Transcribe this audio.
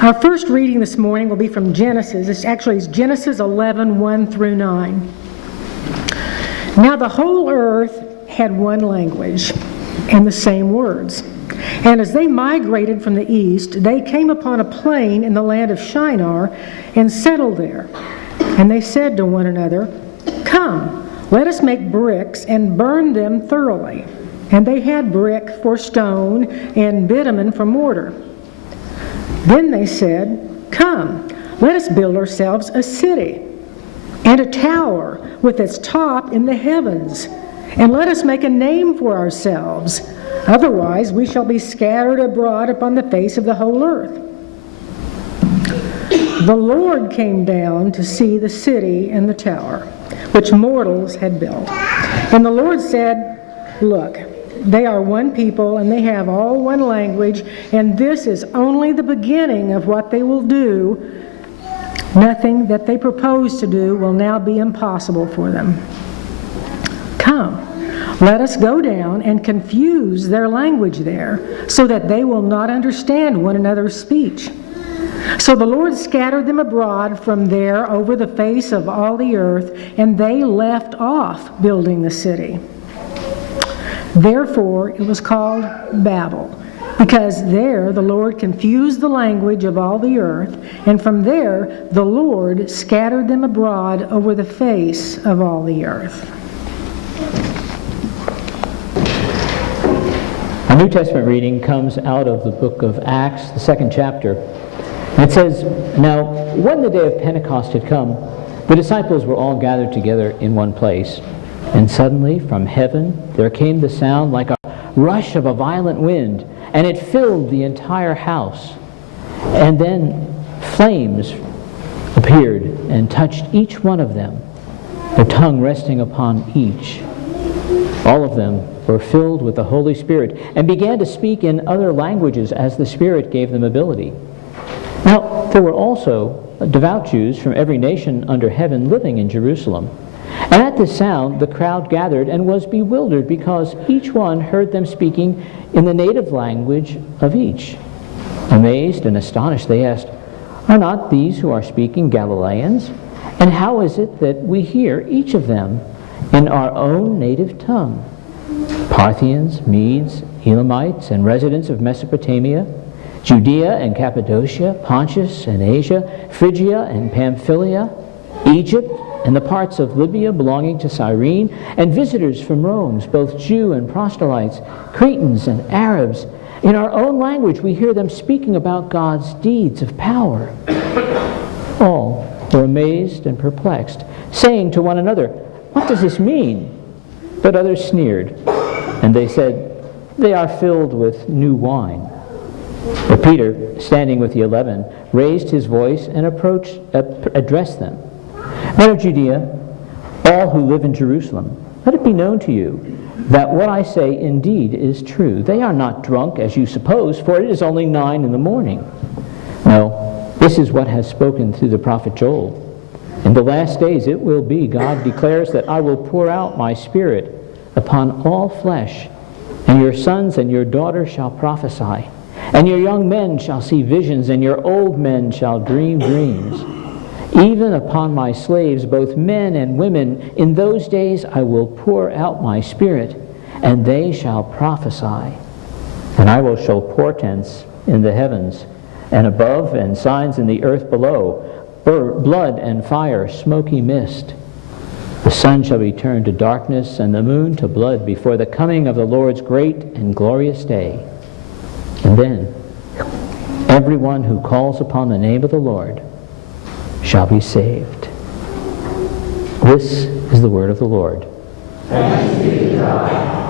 Our first reading this morning will be from Genesis. It's Genesis 11, 1 through 9. Now the whole earth had one language and the same words. And as they migrated from the east, they came upon a plain in the land of Shinar and settled there. And they said to one another, "Come, let us make bricks and burn them thoroughly." And they had brick for stone and bitumen for mortar. Then they said, "Come, let us build ourselves a city and a tower with its top in the heavens, and let us make a name for ourselves. Otherwise we shall be scattered abroad upon the face of the whole earth." The Lord came down to see the city and the tower, which mortals had built. And the Lord said, "Look, they are one people, and they have all one language, and this is only the beginning of what they will do. Nothing that they propose to do will now be impossible for them. Come, let us go down and confuse their language there, so that they will not understand one another's speech." So the Lord scattered them abroad from there over the face of all the earth, and they left off building the city. Therefore it was called Babel, because there the Lord confused the language of all the earth, and from there the Lord scattered them abroad over the face of all the earth. Our New Testament reading comes out of the book of Acts, the 2nd chapter. It says, "Now, when the day of Pentecost had come, the disciples were all gathered together in one place. And suddenly from heaven there came the sound like a rush of a violent wind, and it filled the entire house. And then flames appeared and touched each one of them, their tongue resting upon each. All of them were filled with the Holy Spirit and began to speak in other languages as the Spirit gave them ability. Now, there were also devout Jews from every nation under heaven living in Jerusalem. And at this sound the crowd gathered and was bewildered, because each one heard them speaking in the native language of each. Amazed and astonished, they asked, "Are not these who are speaking Galileans? And how is it that we hear each of them in our own native tongue? Parthians, Medes, Elamites, and residents of Mesopotamia, Judea and Cappadocia, Pontus and Asia, Phrygia and Pamphylia, Egypt, and the parts of Libya belonging to Cyrene, and visitors from Rome, both Jew and proselytes, Cretans and Arabs. In our own language we hear them speaking about God's deeds of power." All were amazed and perplexed, saying to one another, "What does this mean?" But others sneered, and they said, "They are filled with new wine." But Peter, standing with the 11, raised his voice and addressed them. "Men of Judea, all who live in Jerusalem, let it be known to you that what I say indeed is true. They are not drunk as you suppose, for it is only 9 a.m. No, this is what has spoken through the prophet Joel. In the last days it will be, God declares, that I will pour out my Spirit upon all flesh, and your sons and your daughters shall prophesy, and your young men shall see visions, and your old men shall dream dreams. Even upon my slaves, both men and women, in those days I will pour out my Spirit, and they shall prophesy. And I will show portents in the heavens and above, and signs in the earth below, blood and fire, smoky mist. The sun shall be turned to darkness, and the moon to blood, before the coming of the Lord's great and glorious day. And then everyone who calls upon the name of the Lord shall be saved." This is the word of the Lord. Thanks be to God.